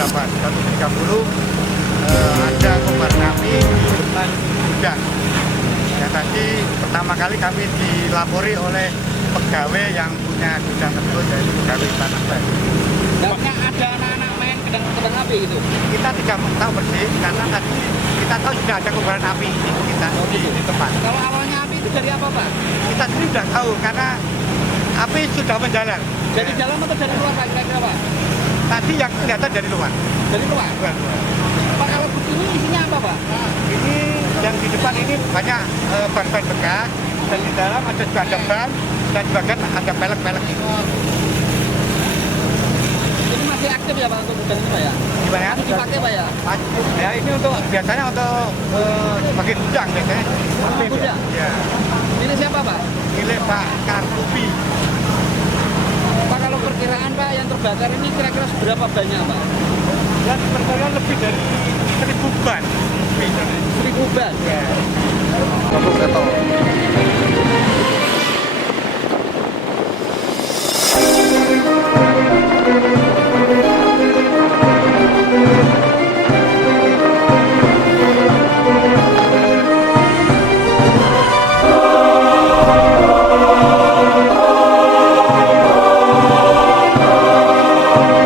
1.30 ada kobaran api di depan gudang. Ya, tadi pertama kali kami dilapori oleh pegawai yang punya gudang tersebut, yaitu pegawai Tanah Baru. Dapatnya ada anak-anak main kedang api gitu? Kita tidak tahu persis karena tadi kita tahu sudah ada kobaran api di tempat. Kalau awalnya api itu dari apa, Pak? Kita sendiri sudah tahu karena api sudah menjalar. Dari dalam atau dari luar, Pak, kira-kira, Pak? Tadi yang kelihatan dari luar. Dari luar? Pak, kalau begini isinya apa, Pak? Ini yang di depan ini banyak ban-ban bekas, dan di dalam ada juga ada ban, dan di bagian ada pelek-pelek ini. Ini masih aktif ya, Pak, untuk gudang ini, Pak, ya? Gimana? Masih dipakai, Pak, ya? Ya, ini untuk biasanya untuk sebagai gudang biasanya. Gudang? Ya. Ini siapa, Pak? Milik Pak Kartubi. Pak, kalau perkiraan, Pak, yang terbakar ini kira-kira seberapa banyak, Pak? Dan perkiraan lebih dari 1.000 ban. 1.000 ban? Ya. Aku nggak tahu.